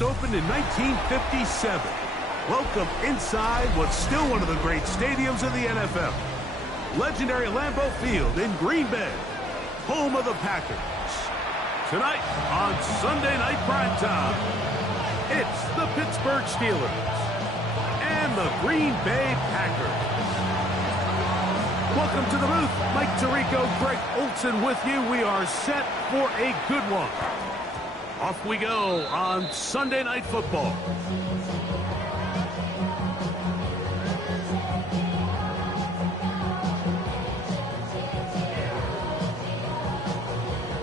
first opened in 1957. Welcome inside what's still one of the great stadiums in the NFL. Legendary Lambeau Field in Green Bay, home of the Packers. Tonight on Sunday Night Primetime, it's the Pittsburgh Steelers and the Green Bay Packers. Welcome to the booth. Mike Tirico, Greg Olson with you. We are set for a good one. Off we go on Sunday Night Football.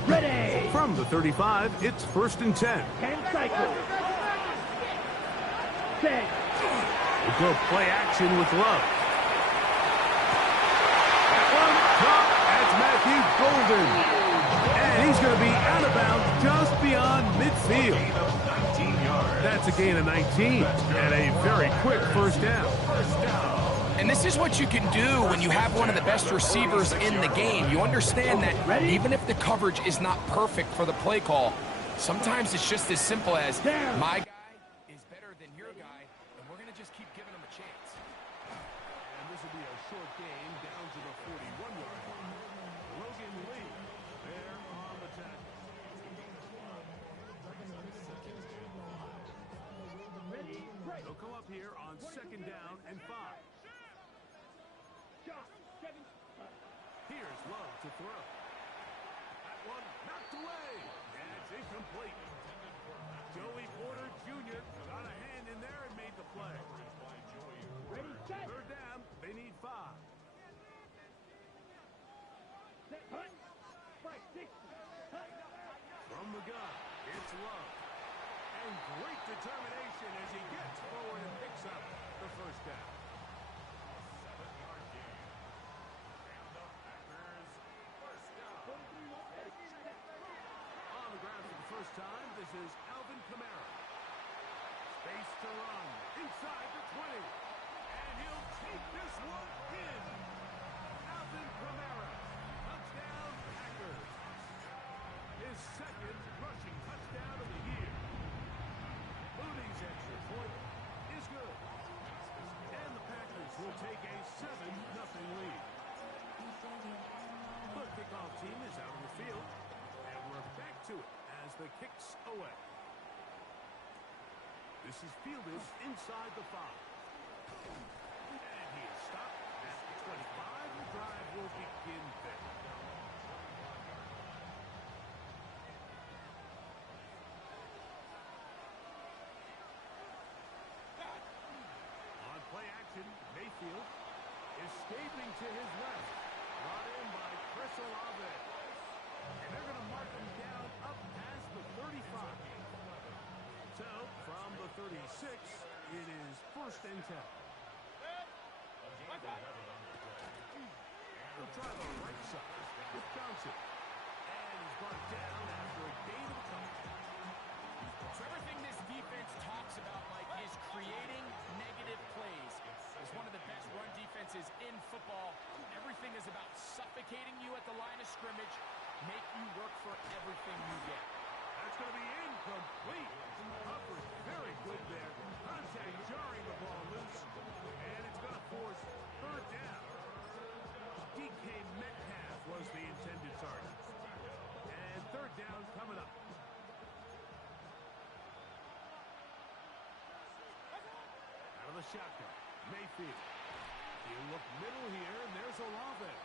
Ready. From the 35, it's 1st and 10. 10 cycles. Set. We'll go play action with Love. That one caught. That's Matthew Golden. And he's going to be out of bounds just beyond midfield. That's a gain of 19 and a very quick first down. And this is what you can do when you have one of the best receivers in the game. You understand that even if the coverage is not perfect for the play call, sometimes it's just as simple as my guy is better than your guy, and we're going to just keep giving him a chance. And this will be a short game down to the 41-yard line. Logan Lee there on the tackle. They'll come up here on 2nd down and 5. Here's Love to throw. That one knocked away. And it's incomplete. Joey Porter Jr. got a hand in there and made the play. Ready, set. 3rd down. They need 5. Set. Hunt. Strike 60. Hunt. From the gun, it's Love. And great determination as he gets forward and picks up the first down. On the ground for the first time, this is Alvin Kamara. Space to run inside the 20. And he'll take this one in. Alvin Kamara. Touchdown, Packers. His 2nd rushing touchdown of the year. Moody's extra point is good. And the Packers will take a 7-0 lead. The kickoff team is out on the field. And we're back to it as the kick's away. This is fielded inside the 5. And he is stopped at the 25. The drive will begin there. On play action, Mayfield escaping to his left. Brought in by Chris Olave. And they're going to mark him down up past the 35. So, from the 36, it is 1st and 10. They'll try the right side with Johnson. And he's brought down after a gain of a couple. So everything this defense talks about, Mike, is creating negative plays. It's one of the best run defenses in football. Everything is about suffocating you at the line of scrimmage, make you work for everything you get. That's going to be incomplete. Hubbard very good there. Contact jarring the ball loose. And it's going to force 3rd down. DK Metcalf was the intended target. And 3rd down coming up. Out of the shotgun, Mayfield. He'll look middle here, and there's Olave.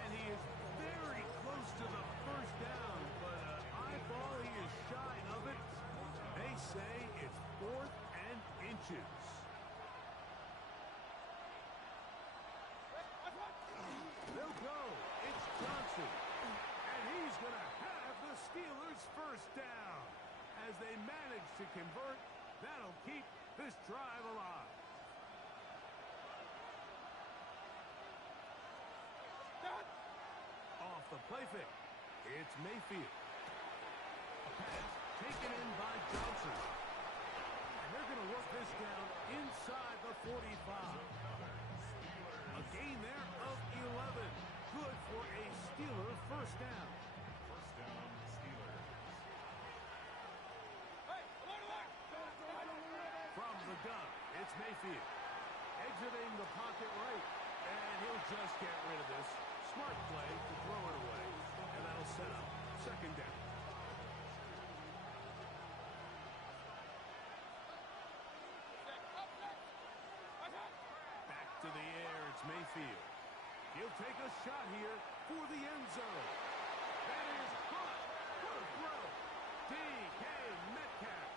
And he is very close to the 1st down, but an eyeball, he is shy of it. They say it's 4th and inches. They'll go. It's Johnson. And he's going to have the Steelers' 1st down. As they manage to convert, that'll keep this drive alive. Off the play fake, it's Mayfield. A pass taken in by Johnson. And they're going to work this down inside the 45. A gain there of 11. Good for a Steeler 1st down. 1st down, Steelers. Hey, alert, alert! gun, it's Mayfield. Exiting the pocket right. And he'll just get rid of this. Smart play to throw it away. And that'll set up second down. Back to the air, it's Mayfield. He'll take a shot here for the end zone. That is hot. What a throw. DK Metcalf.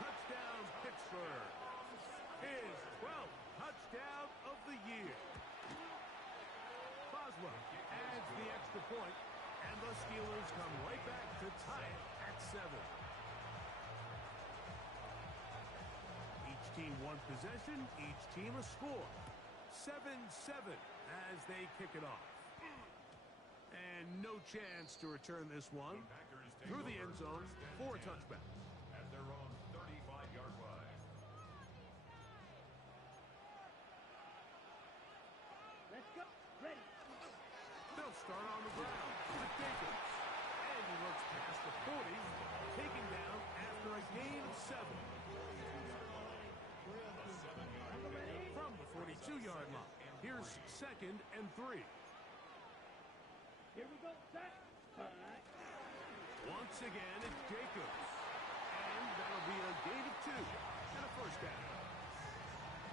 Touchdown, Pittsburgh. His 12th touchdown of the year. Boswell adds the extra point, and the Steelers come right back to tie it at 7. Each team one possession, each team a score. 7-7 as they kick it off. And no chance to return this one through the end zone for a touchback. At their own 35-yard line. Let's go. Ready. They'll start on the ground with Jacobs. And he looks past the 40, taken down after a gain of 7. From the 42-yard line, here's second and 3. Here we go, set. Once again, it's Jacobs. And that'll be a gain of 2 and a first down.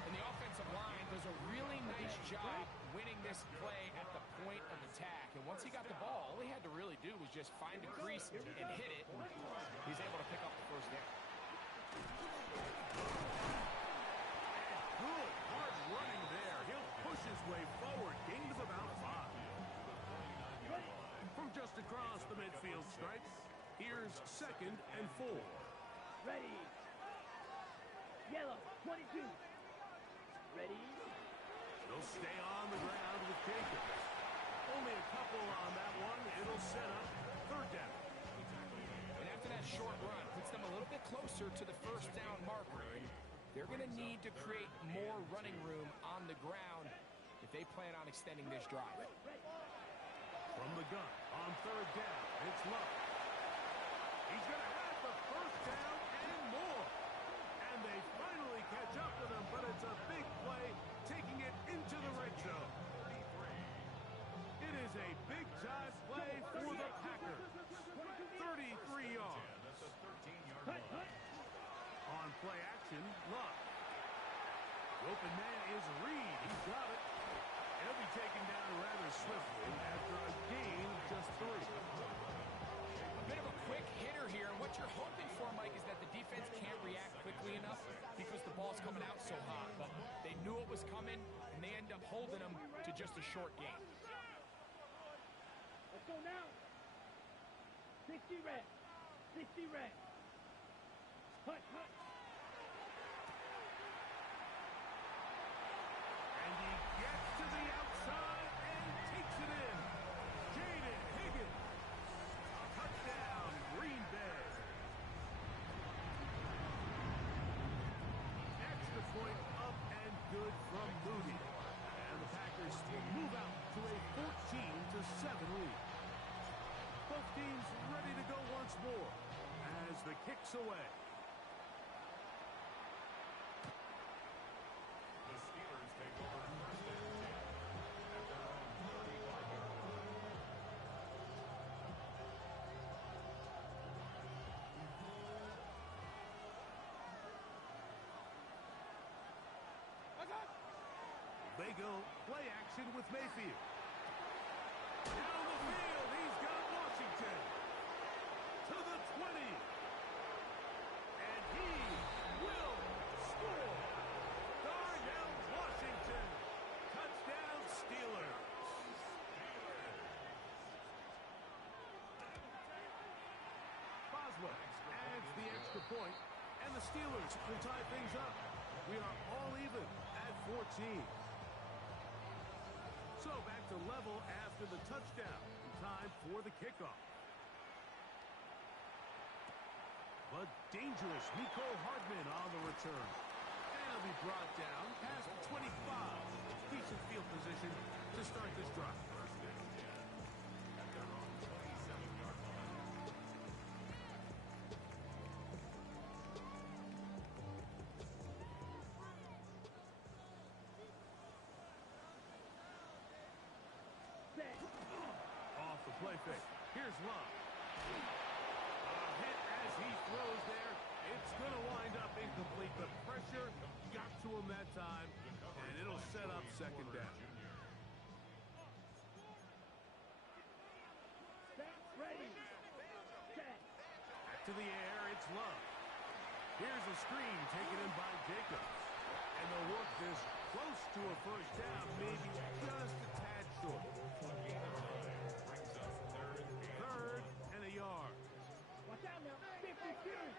And the offensive line does a really nice job winning this play at the point of attack. And once he got the ball, all he had to really do was just find a crease and hit it. He's able to pick up the first down. Good hard running there. He'll push his way forward. Gain of about 5. From just across the midfield stripes, here's second and 4. Ready. Yellow, 22. Ready. They'll stay on the ground with Jacobs. Only a couple on that one. It'll set up third down. And after that short run, puts them a little bit closer to the first down marker. They're going to need to create more running room on the ground if they plan on extending this drive. From the gun on third down, it's Love. He's going to have the first down and more. And they finally catch up with him, but it's a big play taking it into the red zone. It is a big-time play for the Packers. 33 yards. On play action, Love. The open man is Reed. He's got it. He'll be taken down rather swiftly after a gain of just 3. A bit of a quick hitter here, and what you're hoping for, Mike, is that the defense can't react quickly enough because the ball's coming out so hot. But they knew it was coming, and they end up holding them to just a short gain. Let's go now. 60 red. 60 red. Hut, hut. And he gets to the outside and takes it in. Jaden Higgins. Touchdown, Green Bay. Extra point up and good from Moody. And the Packers move out to a 14-7 lead. Both teams ready to go once more as the kick's away. The Steelers take over first and 10 at their own 35-yard line. They go play action with Mayfield. Down the field, he's got Washington. To the 20. And he will score. Darnell Washington. Touchdown, Steelers. Boswell adds the extra point, and the Steelers will tie things up. We are all even at 14. So back to level after the touchdown. Time for the kickoff. But dangerous Miko Hardman on the return. And he'll be brought down past 25. Decent field position to start this drive. First and 10 at their own 27-yard line. play fake. Here's Love. A hit as he throws there. It's going to wind up incomplete. The pressure got to him that time, and it'll set up second down. Set, ready, set. Back to the air, it's Love. Here's a screen taken in by Jacobs. And they'll work this close to a first down, maybe just a tad short. Third and a yard. Watch out now, 50 series.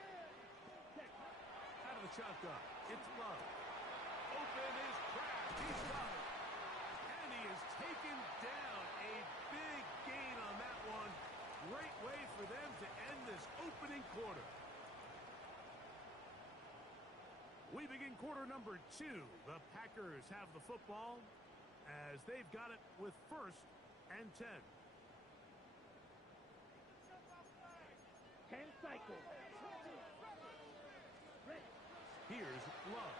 Out of the shotgun, it's Love. Open is Kraft, he's got it. And he is taken down. A big gain on that one. Great way for them to end this opening quarter. We begin quarter number 2. The Packers have the football as they've got it with first and 10. 10 cycles. Ready. Here's Love.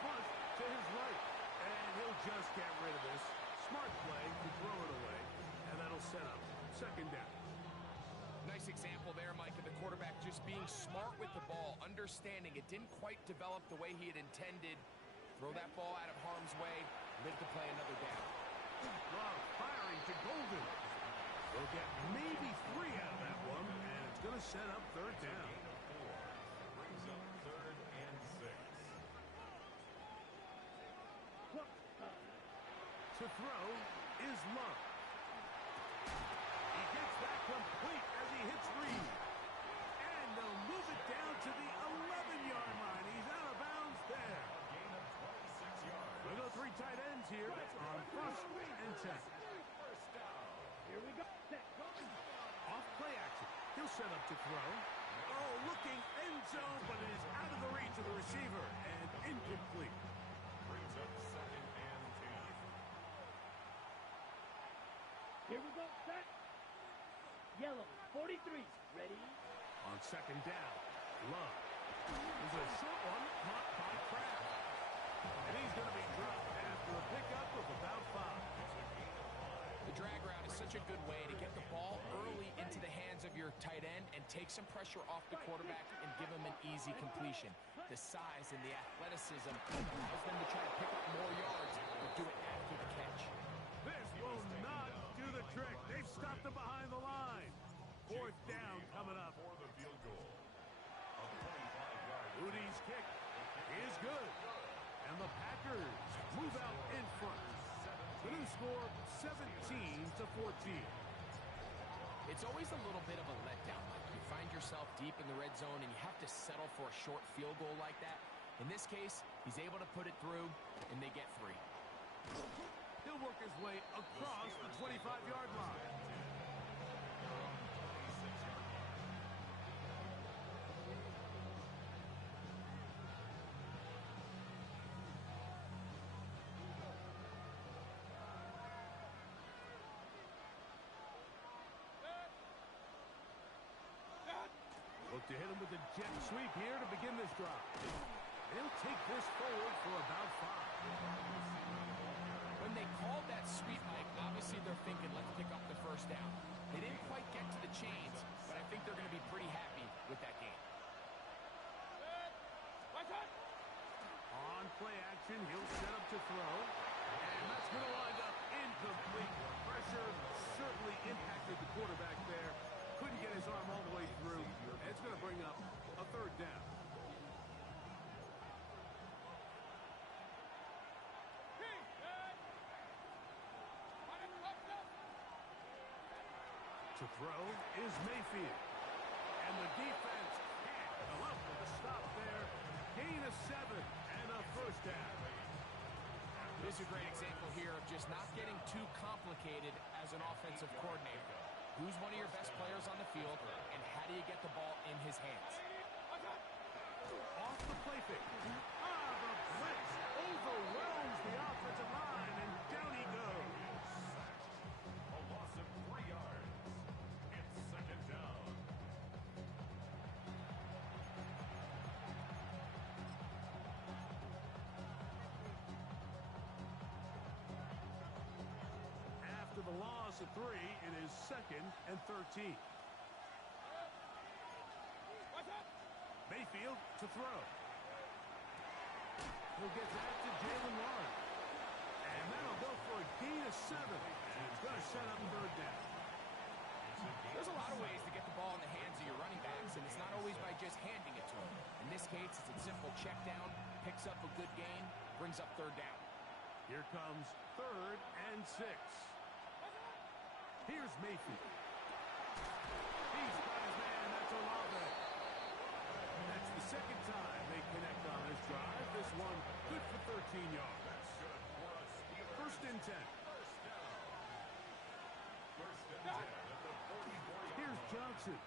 Front to his right. And he'll just get rid of this. Smart play to throw it away. And that'll set up second down. Nice example there, Mike, of the quarterback just being smart with the ball, understanding it didn't quite develop the way he had intended. Throw that ball out of harm's way, live to play another down. Love firing to Golden. They'll get maybe 3 out of that one, and it's going to set up third down. Brings up third and 6. To throw is Love. He gets that complete as he hits Reed. And they'll move it down to the 11-yard line. He's out of bounds there. Gain of 26 yards. We'll go 3 tight ends here on first and 10. First down. Here we go. Set. Off play action. He'll set up to throw. Oh, looking end zone, but it is out of the reach of the receiver and incomplete. Brings up second and 10. Here we go. Set. Yellow, 43. Ready. On second down, Love. There's a short one caught by Kraft. And he's going to be dropped after a pickup of about 5. The drag route is such a good way to get the ball early into the hands of your tight end and take some pressure off the quarterback and give him an easy completion. The size and the athleticism allows them to try to pick up more yards, but do it after the catch. This will not do the trick. They've stopped him behind the line. Fourth down coming up. For the field goal. A 25-yard. Udi's kick is good. And the Packers move out in front. The new score, 17-14. It's always a little bit of a letdown. Like you find yourself deep in the red zone and you have to settle for a short field goal like that. In this case, he's able to put it through, and they get 3. He'll work his way across the 25-yard line. Look to hit him with a jet sweep here to begin this drive. They'll take this forward for about 5. When they called that sweep, Mike, obviously they're thinking, let's pick up the first down. They didn't quite get to the chains, but I think they're going to be pretty happy with that game. On play action, he'll set up to throw. And that's going to wind up incomplete. Pressure certainly impacted the quarterback there. Couldn't get his arm all the way through. And it's going to bring up a third down. To throw is Mayfield. And the defense can't come up with a stop there. Gain of 7 and a first down. This is a great example here of just not getting too complicated as an offensive coordinator. Who's one of your best players on the field, and how do you get the ball in his hands? Off the play fake. The blitz overwhelms the offensive line, and down he goes. A loss of 3 yards. It's second down. After the loss of 3. It is 2nd and 13. Mayfield to throw. He'll get that to Jalen Warren. And that'll go for a gain of 7. And it's going to set up 3rd down. There's a lot of ways to get the ball in the hands of your running backs, and it's not always by just handing it to them. In this case, it's a simple check down, picks up a good gain, brings up 3rd down. Here comes 3rd and 6. Here's Mayfield. He's got his man. That's Olave. That's the 2nd time they connect on this drive. This one good for 13 yards. 1st and 10. Here's Johnson.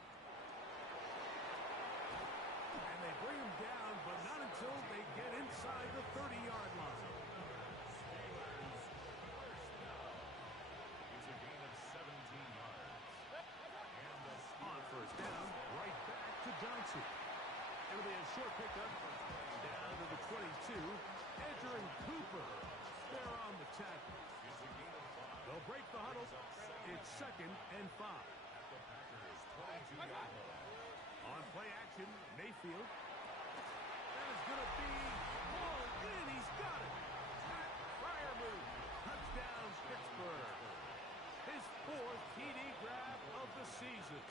And they bring him down, but not until they get inside the 30-yard line. It's a gain of 17 yards. On 1st down, right back to Johnson. It'll be a short pickup down to the 22. Edger and Cooper, they're on the tackle. They'll break the huddle. It's 2nd and 5. On play action, Mayfield. That is going to be hauled in. He's got it. Pat Fryer move. Touchdown, Pittsburgh. His 4th TD grab of the season.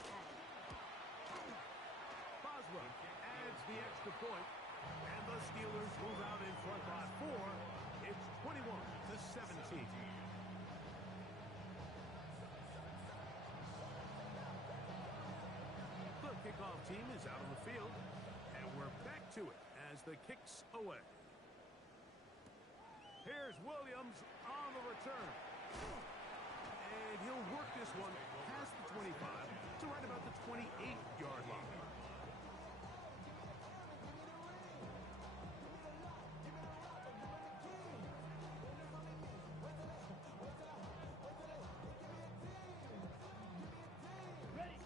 Boswell adds the extra point, and the Steelers move out in front by 4. It's 21-17. The kickoff team is out on the field, and we're back to it as the kick's away. Here's Williams on the return. And he'll work this one past the 25 to right about the 28-yard line. Ready.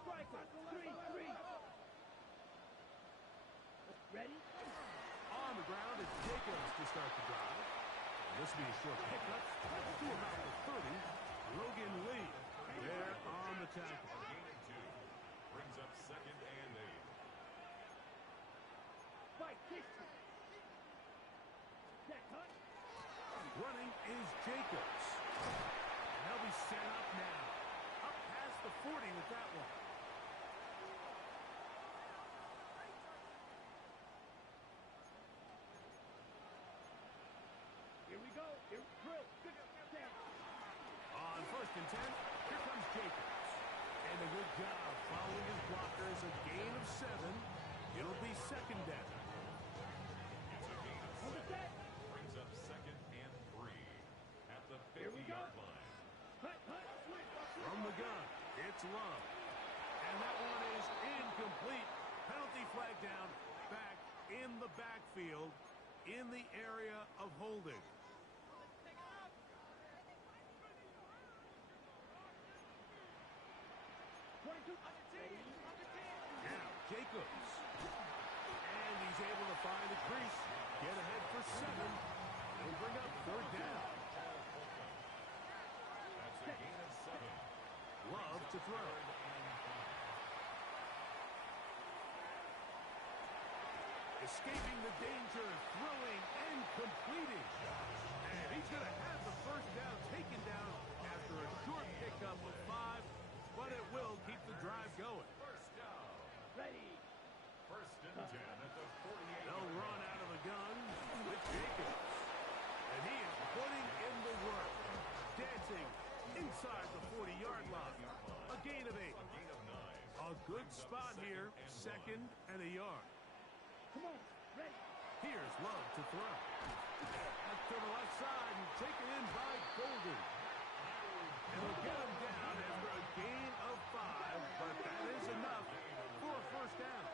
Striker. 3-3. Ready. On the ground, it's Jacobs to start the drive. This will be a short pickup to about the 30. Logan Lee there on the tackle. A gain of 2. Brings up 2nd and 8. Fight. Distance. That cut. Running is Jacobs. And they'll be set up now. Up past the 40 with that one. Here we go. Here, drill. Good. Down. On 1st and 10, here comes Jacobs. And a good job following his blockers. A gain of 7. It'll be 2nd down. It's a gain of 7. Brings up 2nd and 3. At the 50-yard line. Hut. Switch. From the gun, it's Love. And that one is incomplete. Penalty flag down. Back in the backfield. In the area of holding. Now, Jacobs. And he's able to find a crease. Get ahead for 7. He'll bring up 3rd down. That's a gain of 7. Love to throw. Escaping the danger, throwing and completing. And he's going to have the 1st down taken down after a short pickup of 5, but it will keep the drive going. 1st down. Ready. 1st and 10 at the 48. They'll run out of the gun with Jacobs. And he is putting in the work. Dancing inside the 40-yard line. A gain of 8. A gain of 9. A good spot here. 2nd and a yard. Come on. Ready. Here's Love to throw. That's to the left side and taken in by Golden. And he'll get him down after a gain of 5, but that is enough for a 1st down.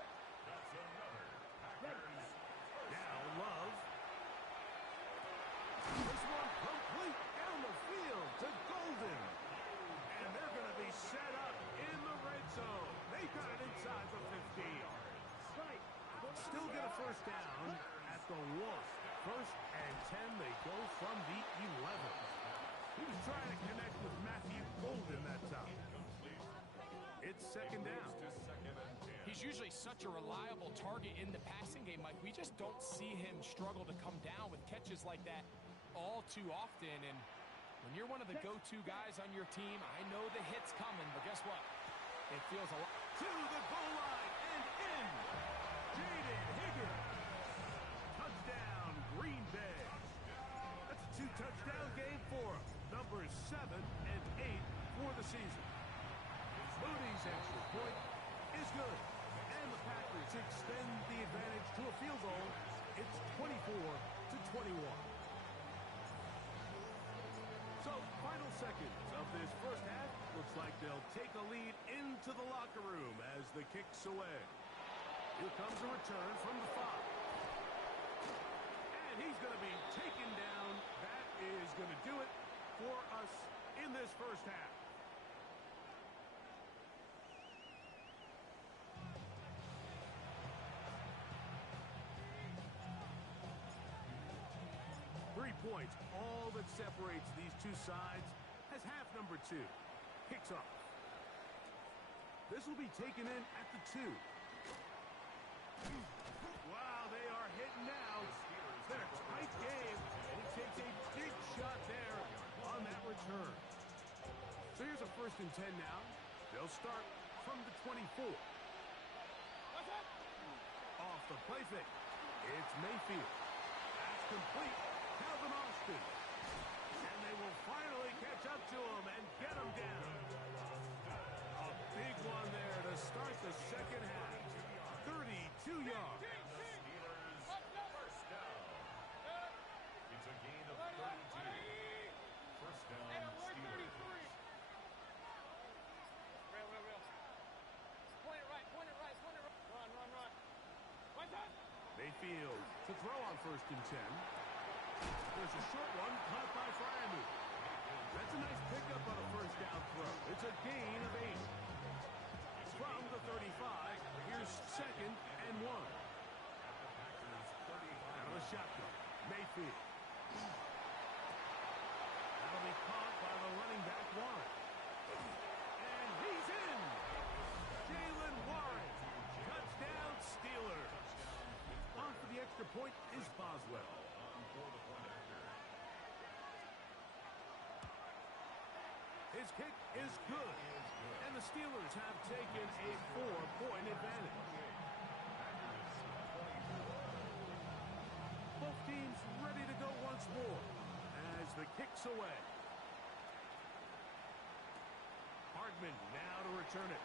That's another Packers. Now Love. This one complete down the field to Golden. And they're going to be set up in the red zone. They got it inside the 15. Strike. Still get a 1st down at the 1. 1st and 10, they go from the 11. He was trying to connect with Matthew Golden that time. It's second down. He's usually such a reliable target in the passing game, Mike. We just don't see him struggle to come down with catches like that all too often. And when you're one of the go-to guys on your team, I know the hit's coming, but guess what? It feels a lot. To the goal line and in. Jaden Higgins. Touchdown, Green Bay. That's a 2-touchdown game for him. Numbers 7 and 8 for the season. Moody's extra point is good. And the Packers extend the advantage to a field goal. It's 24-21. So, final seconds of this first half. Looks like they'll take a lead into the locker room as the kick's away. Here comes a return from the 5. And he's going to be taken down. That is going to do it for us in this first half. Points, all that separates these two sides, as half number 2 kicks off. This will be taken in at the 2. Wow, they are hitting now. It's been a tight game, and he takes a big shot there on that return. So here's a 1st and 10 now. They'll start from the 24. Off the play fake. It's Mayfield. That's complete. Calvin Austin. And they will finally catch up to him and get him down. A big one there to start the second half. 32 yards. First down. It's a gain of 32. First down, Steelers. Point it right. Run. Mayfield to throw on 1st and 10. There's a short one caught by Fryermuth. That's a nice pickup on a 1st down throw. It's a gain of 8. From the 35, here's 2nd and 1. Out of the shotgun, Mayfield. That'll be caught by the running back, Warren. And he's in! Jalen Warren. Touchdown, Steelers. On for the extra point is Boswell. His kick is good. And the Steelers have taken a 4-point advantage. Both teams ready to go once more as the kick's away. Hardman now to return it.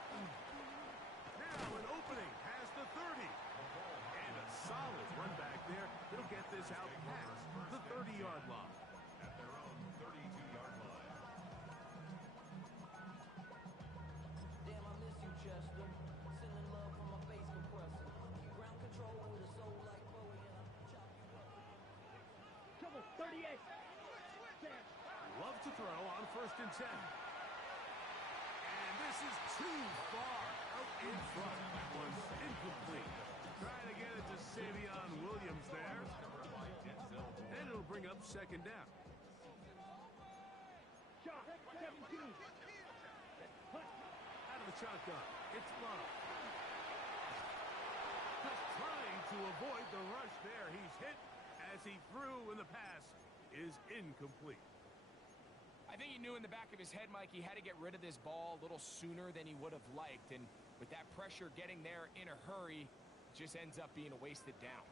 Now an opening past the 30. And a solid run back there. He'll get this out past the 30-yard line. At their own 32-yard line. Damn, I miss you, Chester. Sending love from my face compressor. Keep ground control with a soul like Bowie, and I'll chop you up. Trouble, 38. Love to throw on 1st and 10. And this is too far out in front. That one's incomplete. Trying to get it to Savion Williams there. And it'll bring up 2nd down. Shot, 17. Out of the shotgun, it's Love. Just trying to avoid the rush there. He's hit as he threw, and the pass is incomplete. I think he knew in the back of his head, Mike, he had to get rid of this ball a little sooner than he would have liked. And with that pressure getting there in a hurry, it just ends up being a wasted down.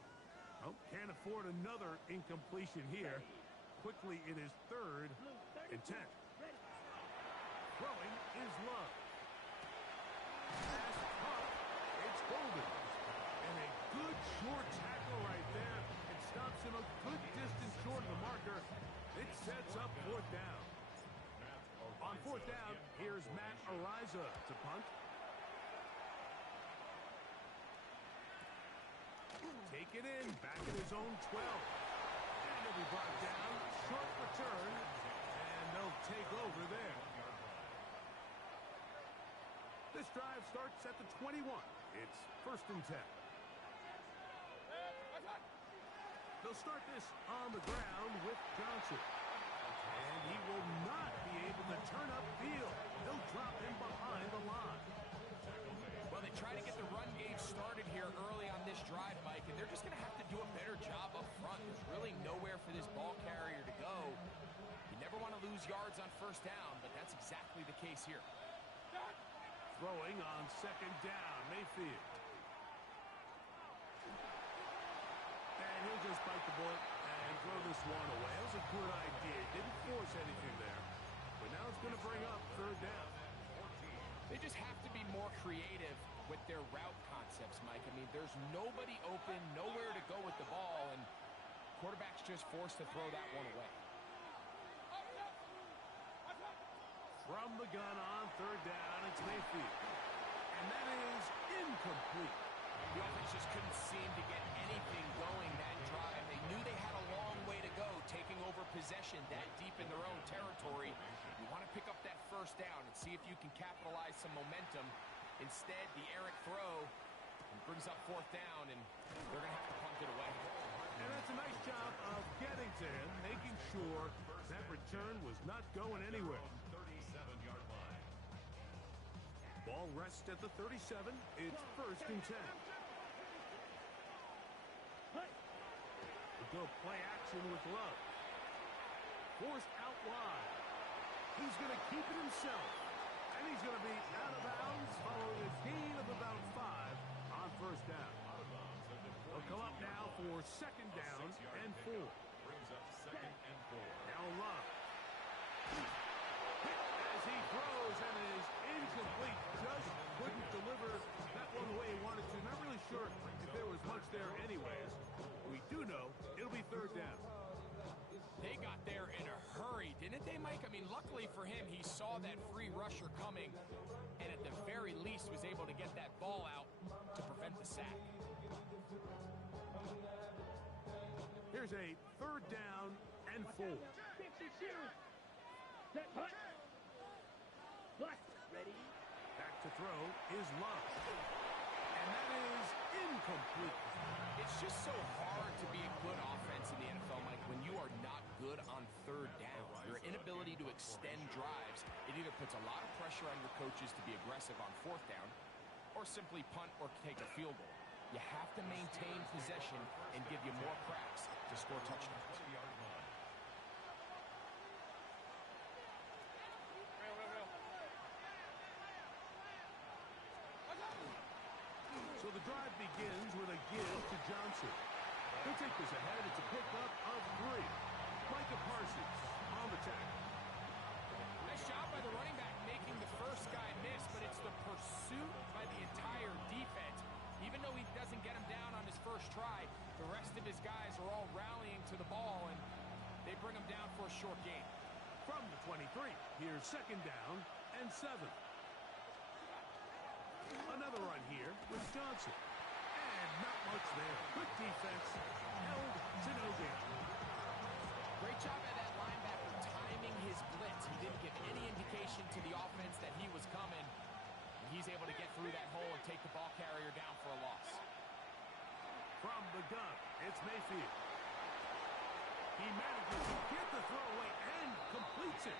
Oh, can't afford another incompletion here. Quickly, it is 3rd and 10. Throwing is Love. Pass caught. It's Golden. And a good short tackle right there. It stops him a good distance short of the marker. It sets up 4th down. On 4th down, here's Matt Ariza to punt. Take it in, back at his own 12. And it'll be brought down. Short return, and they'll take over there. This drive starts at the 21. It's 1st and 10. They'll start this on the ground with Johnson. And he will not be able to turn upfield. He'll drop him behind the line. Well, they try to get the run game started here early on this drive, Mike, and they're just going to have to do a better job up front. There's really nowhere for this ball carrier to go. You never want to lose yards on first down, but that's exactly the case here. Throwing on second down, Mayfield. And he'll just bite the bullet and throw this one away. That was a good idea. Didn't force anything there. But now it's going to bring up third down. They just have to be more creative with their route concepts, Mike. I mean, there's nobody open, nowhere to go with the ball, and quarterback's just forced to throw that one away. From the gun on third down, it's Mayfield. And that is incomplete. The offense just couldn't seem to get anything going that drive. They knew they had a long way to go, taking over possession that deep in their own territory. You want to pick up that first down and see if you can capitalize some momentum. Instead, the errant throw brings up fourth down, and they're going to have to punt it away. And that's a nice job of getting to him, making sure that return was not going anywhere. 37-yard line. Ball rests at the 37. It's first and 10. We'll go play action with Love. Forced out wide. He's going to keep it himself. And he's going to be out of bounds following a gain of about 5 on first down. They'll come up now for second down and 4. Brings up second and 4. Now Love. Hit as he throws and is incomplete. Just couldn't deliver that one the way he wanted to. Not really sure if there was much there anyways. We do know it'll be third down. They got there in a hurry, didn't they, Mike? I mean, luckily for him, he saw that free rusher coming and at the very least was able to get that ball out to prevent the sack. Here's a third down and 4. Set, punt. Black, ready. Back to throw is Love. And that is incomplete. It's just so hard to be a good offense in the NFL, Mike, when you are not good on third down. Your inability to extend drives, it either puts a lot of pressure on your coaches to be aggressive on fourth down or simply punt or take a field goal. You have to maintain possession and give you more cracks to score touchdowns. 20-yard line. So the drive begins with a give to Johnson. He'll take this ahead. It's a pickup of 3. Micah Parsons on the tackle. Nice job by the running back making the first guy miss, but it's the pursuit by the entire defense. Even though he doesn't get him down on his first try, the rest of his guys are all rallying to the ball, and they bring him down for a short gain. From the 23, here's second down and 7. Another run here with Johnson. And not much there. Good defense. Held to no gain. Great job by that linebacker timing his blitz. He didn't give any indication to the offense that he was coming. He's able to get through that hole and take the ball carrier down for a loss. From the gun, it's Mayfield. He manages to get the throw away and completes it.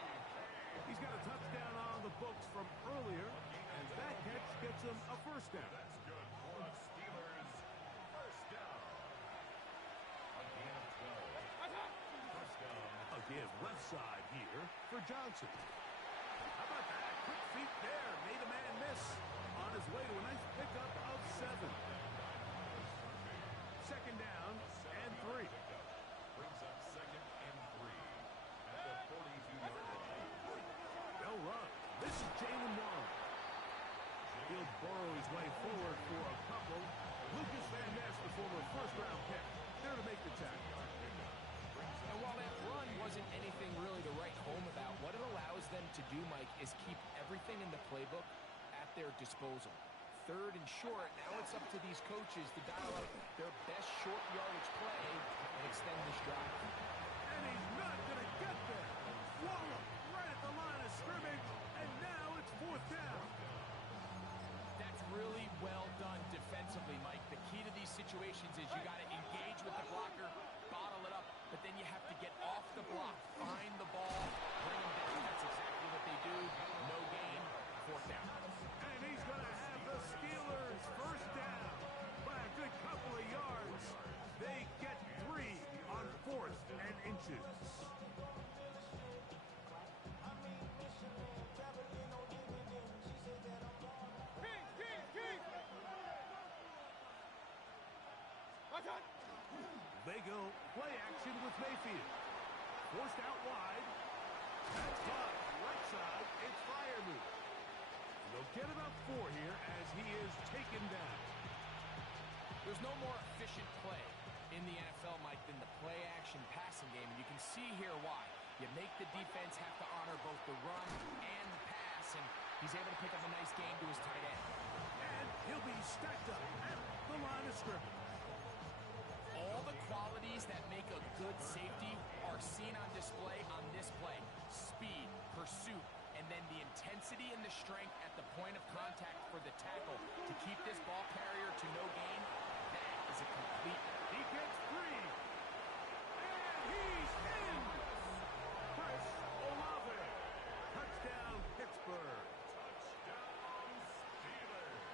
He's got a touchdown on the books from earlier, and that catch gets him a first down. That's good for the Steelers. First down. A gain of 12. First down. Again, left side here for Johnson. How about that? Quick feet there. Made a man miss on his way to a nice pickup of 7. Second down and 3. Brings up second and 3 at the 42-yard line. They'll run. This is Jalen Warren. He'll burrow his way forward for a couple. Lucas Van Ness, the former first-round pick, there to make the tackle. And while that run wasn't anything really to write home about, what it allows them to do, Mike, is keep everything in the playbook at their disposal. Third and short, now it's up to these coaches to dial up their best short yardage play and extend this drive. And he's not going to get there. Waller right at the line of scrimmage, and now it's fourth down. That's really well done defensively, Mike. The key to these situations is you got to engage with the blocker, bottle it up. but then you have to get off the block, find the ball, bring them down. That's exactly what they do. No gain, fourth down. And he's going to have the Steelers first down by a good couple of yards. They get 3 on 4th and inches. They go play action with Mayfield. Forced out wide. That's caught. Right side, it's Freiermuth. They'll get about 4 here as he is taken down. There's no more efficient play in the NFL, Mike, than the play-action passing game, and you can see here why. You make the defense have to honor both the run and the pass, and he's able to pick up a nice game to his tight end. And he'll be stacked up at the line of scrimmage. All the qualities that make a good safety are seen on display on this play. Speed, pursuit, and then the intensity and the strength at the point of contact for the tackle to keep this ball carrier to no gain. That is a complete. He gets 3. And he's in. Chris Olave. Touchdown, Pittsburgh.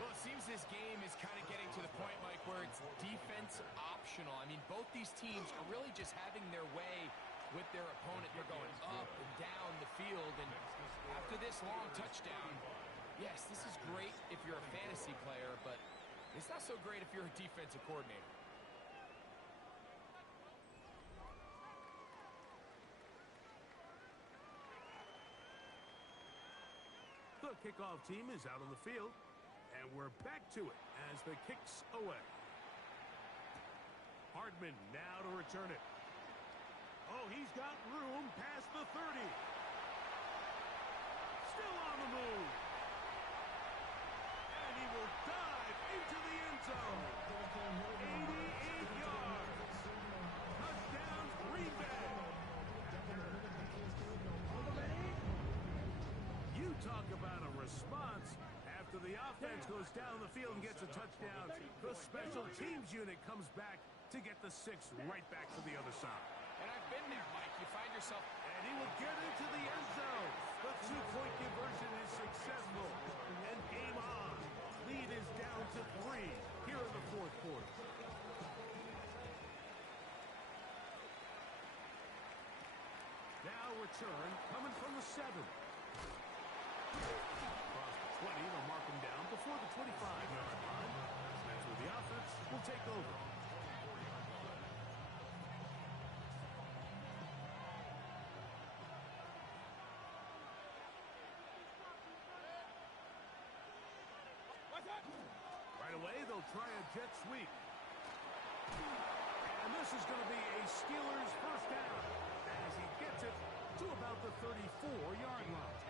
Well, it seems this game is kind of getting to the point, Mike, where it's defense optional. I mean, both these teams are really just having their way with their opponent. They're going up and down the field, and after this long touchdown, yes, this is great if you're a fantasy player, but it's not so great if you're a defensive coordinator. The kickoff team is out on the field, and we're back to it as the kick's away. Hardman now to return it. Oh, he's got room past the 30. Still on the move. And he will dive into the end zone. 88 yards. Touchdown, Green Bay. You talk about a response. After the offense goes down the field and gets a touchdown, the special teams unit comes back to get the 6 right back to the other side. And I've been there, Mike. You find yourself... And he will get into the end zone. The 2-point conversion is successful. And game on. Lead is down to 3 here in the 4th quarter. Now return coming from the 7. Across the 20, they'll mark him down before the 25-yard line. That's where the offense will take over. Right away, they'll try a jet sweep. And this is going to be a Steelers first down as he gets it to about the 34-yard line.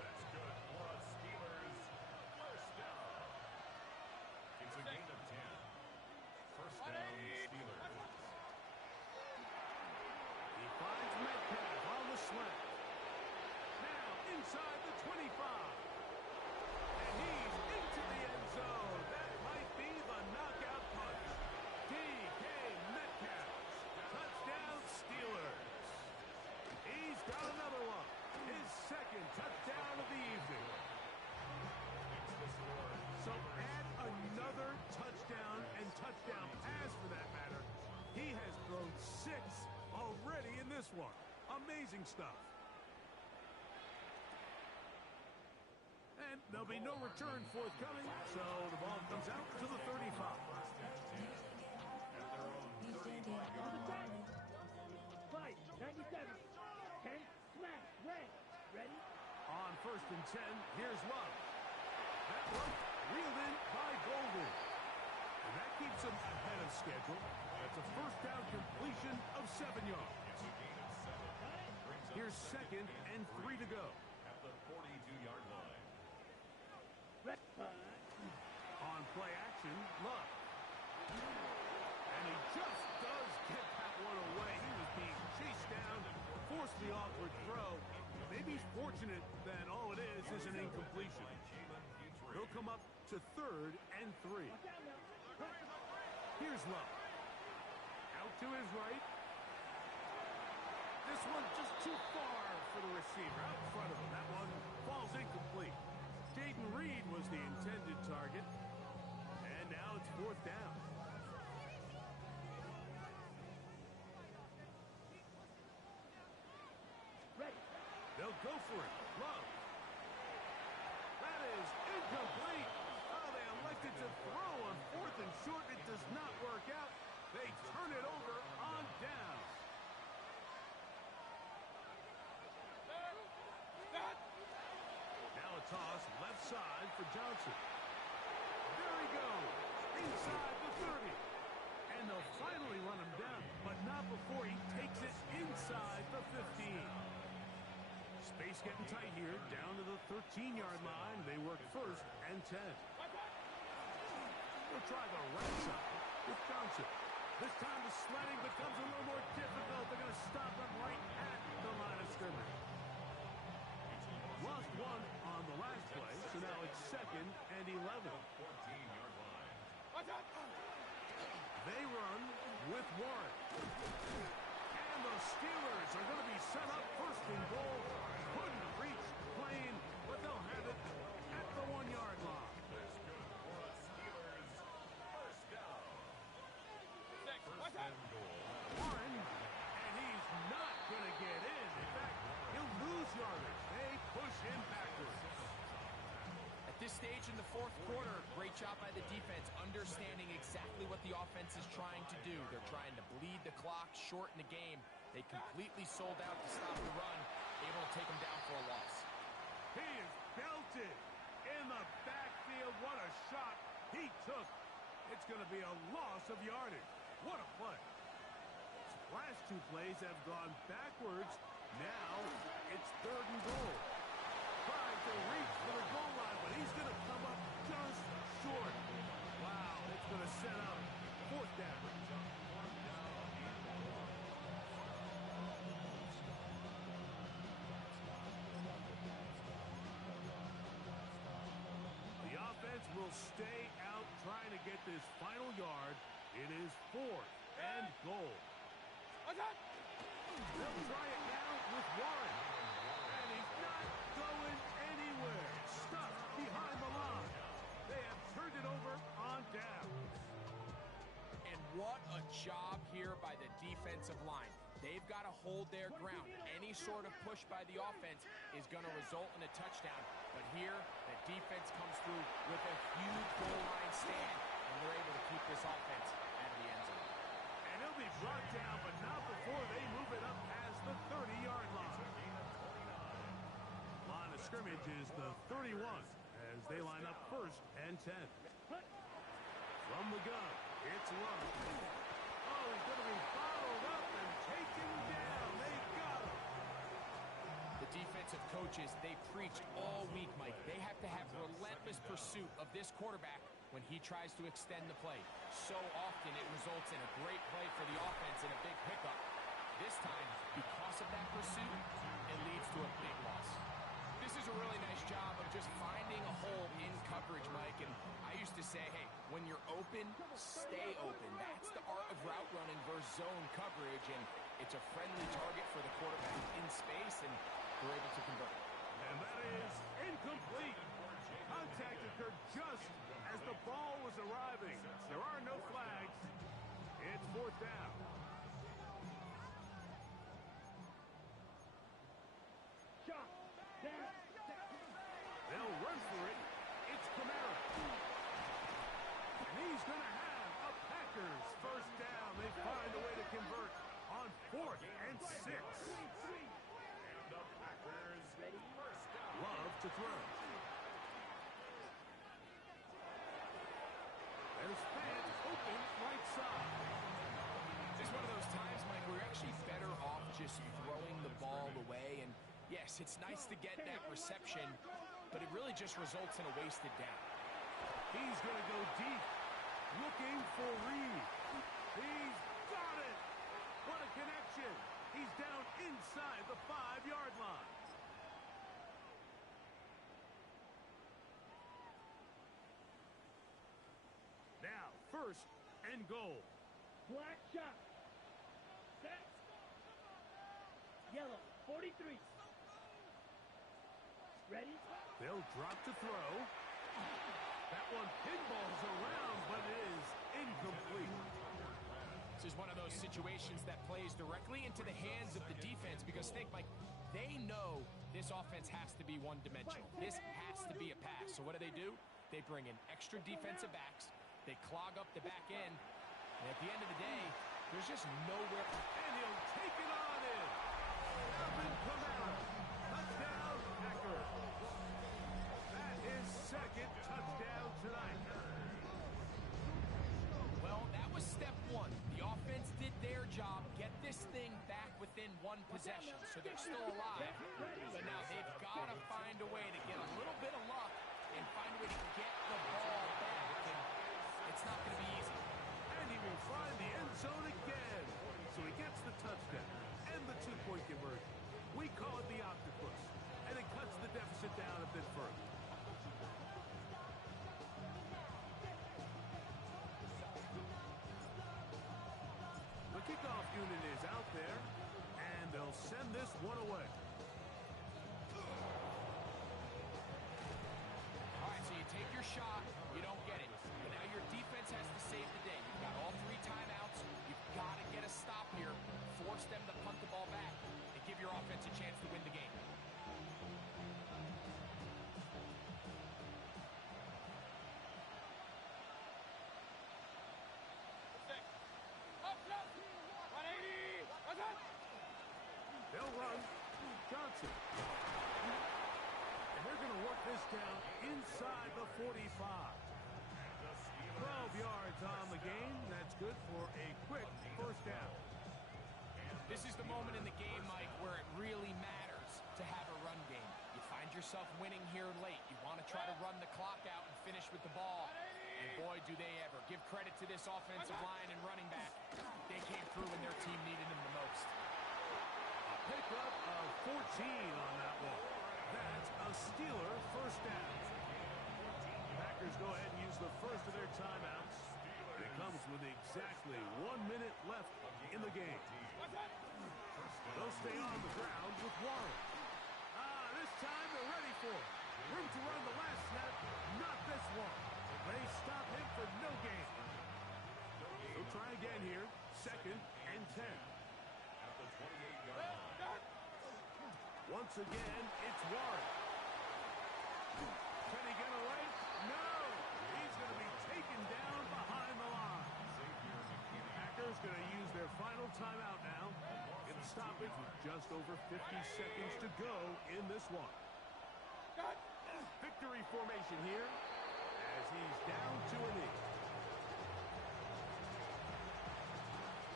That's good for a Steelers first down. It's a gain of 10. First down, Steelers. He finds Metcalf on the slant. Now inside the 25. And he's into the end zone. That might be the knockout punch. DK Metcalf. Touchdown, Steelers. He's got another one. His second touchdown of the evening. So add another touchdown and touchdown pass for that matter. He has thrown 6 already in this one. Amazing stuff. And there'll be no return forthcoming, so the ball comes out to the 35. Five, 97. 10, smash, red. Ready? On 1st and 10, here's Love. That one reeled in by Golden. And that keeps him ahead of schedule. That's a first down completion of 7 yards. Here's 2nd and 3 to go. At the 42-yard line. On play action, Love. And he just does get that one away. He was being chased down, forced the awkward throw. Maybe he's fortunate that all it is an incompletion. He'll come up to 3rd and 3. Here's Love. Out to his right. This one just too far for the receiver out in front of him. That one falls incomplete. Jaden Reed was the intended target. And now it's fourth down. Ready. They'll go for it. Love. That is incomplete. Oh, they elected to throw on fourth and short. It does not work out. They turn it over on down. Now a toss left side for Johnson. There he goes. Inside the 30. And they'll finally run him down, but not before he takes it inside the 15. Space getting tight here, down to the 13-yard line. They work first and 10. They'll try the right side with Johnson. This time the sledding becomes a little more difficult. They're going to stop him right at the line of scrimmage. Lost one on the last play, so now it's second and 11. 14-yard line. They run with Warren. And the Steelers are going to be set up first and goal. Couldn't reach Plain, but they'll have it at the 1-yard line. That's good for the Steelers. First down. First and goal. Warren, and he's not going to get in. In fact, he'll lose yardage. They push him backwards. At this stage in the fourth quarter, great job by the defense, understanding exactly what the offense is trying to do. They're trying to bleed the clock, shorten the game. They completely sold out to stop the run, able to take them down for a loss. He is belted in the backfield. What a shot he took. It's going to be a loss of yardage. What a play. Last two plays have gone backwards. Now it's third and goal. Tries to reach for the goal line, but he's going to come up just short. Wow, it's going to set up fourth down. The offense will stay out trying to get this final yard. It is fourth and goal. They'll try it now with Warren. And he's not going anywhere. Stuck behind the line. They have turned it over on down. And what a job here by the defensive line. They've got to hold their ground. Any sort of push by the offense is going to result in a touchdown. But here, the defense comes through with a huge goal line stand, and they're able to keep this offense out of the end zone. And he'll be brought down, but not before they move it up past the 30-yard line. Line of scrimmage is the 31 as they line up first and 10. From the gun, it's Love. Oh, he's going to be bottled up and taken down. They got him. The defensive coaches, they preached all week, Mike. They have to have relentless pursuit of this quarterback when he tries to extend the play. So often it results in a great play for the offense and a big pickup. This time, because of that pursuit, it leads to a big loss. This is a really nice job of just finding a hole in coverage, Mike. And I used to say, hey, when you're open, stay open. That's the art of route running versus zone coverage. And it's a friendly target for the quarterback in space, and they're able to convert. And that is incomplete. Contact occurred just as the ball was arriving. There are no flags. It's fourth down. Shot. Down. They'll run for it. It's Camara. And he's going to have a Packers first down. They find a way to convert on fourth and 6. And the Packers first down. Love to throw. There's fans open right side. It's one of those times, Mike, where you're actually better off just throwing the ball away. And yes, it's nice to get that reception, but it really just results in a wasted down. He's going to go deep, looking for Reed. He's got it. What a connection. He's down inside the 5-yard line. Now, first and goal. Black shot. Yellow, 43. Ready? They'll drop to throw. That one pinballs around, but it is incomplete. This is one of those situations that plays directly into the hands of the defense because think, Mike, they know this offense has to be one-dimensional. This has to be a pass. So what do? They bring in extra defensive backs. They clog up the back end. And at the end of the day, there's just nowhere. And he'll take it on in. Alvin Kamara. Touchdown, Packers. That is second touchdown tonight. Well, that was step one. The offense did their job, get this thing back within one possession, so they're still alive. But now they've got to find a way to get a little bit of luck and find a way to get the ball back. And it's not going to be easy. And he will find the end zone again. So he gets the touchdown and the two-point conversion. We call it the octopus. And it cuts the deficit down a bit further. The kickoff unit is out there, and they'll send this one away. All right, so you take your shot, you don't get it. But now your defense has to save the day. You've got all 3 timeouts. You've got to get a stop here, force them to punt the ball back, and give your offense a chance to win the game. They'll run. Johnson. And they're going to work this down inside the 45. 12 yards on the game. That's good for a quick first down. This is the moment in the game, Mike, where it really matters to have a run game. You find yourself winning here late. You want to try to run the clock out and finish with the ball. And boy, do they ever. Give credit to this offensive line and running back. They came through when their team needed them the most. A pickup of 14 on that one. That's a Steeler first down. Packers go ahead and use the first of their timeouts. It comes with exactly 1 minute left in the game. They'll stay on the ground with Warren. This time they're ready for it. Room to run the last snap, not this one. They stop him for no gain. They'll try again here, 2nd and 10. At the 28-yard line. Once again, it's Warren. Can he get away? No! He's going to be taken down behind the line. Packers going to use their final timeout now. In the stoppage with just over 50 seconds to go in this one. Victory formation here as he's down to a knee.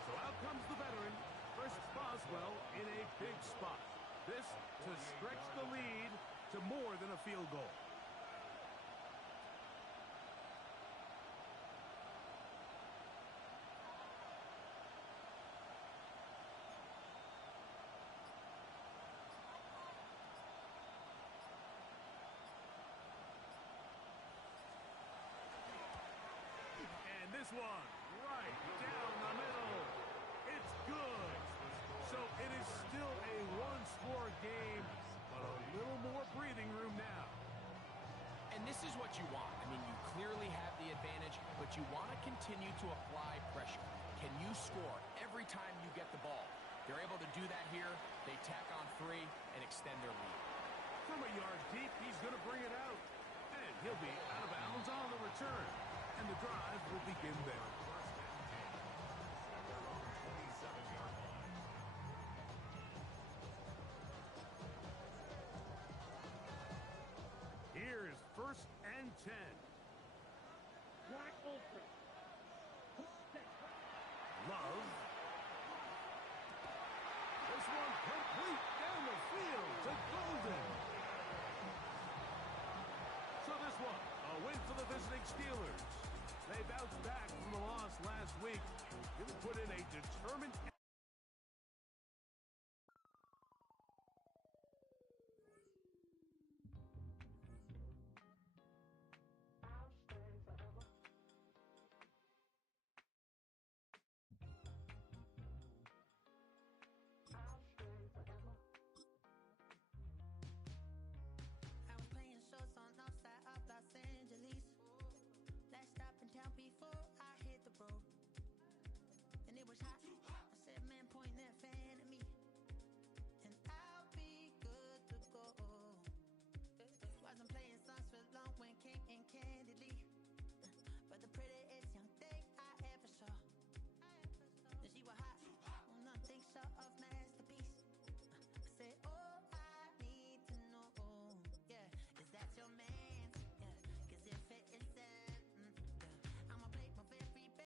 So out comes the veteran, Chris Boswell, in a big spot. This to stretch the lead to more than a field goal. And this one, right down the middle. It's good. So it is still a one-score game, but a little more breathing room now. And this is what you want. I mean, you clearly have the advantage, but you want to continue to apply pressure. Can you score every time you get the ball? They're able to do that here. They tack on 3 and extend their lead. From a yard deep, he's going to bring it out. And he'll be out of bounds on the return. And the drive will begin there. Here is 1st and 10. Black Ultra. Love. This one complete down the field to Golden. So this one, a win for the visiting Steelers. They bounced back from the loss last week. Didn't put in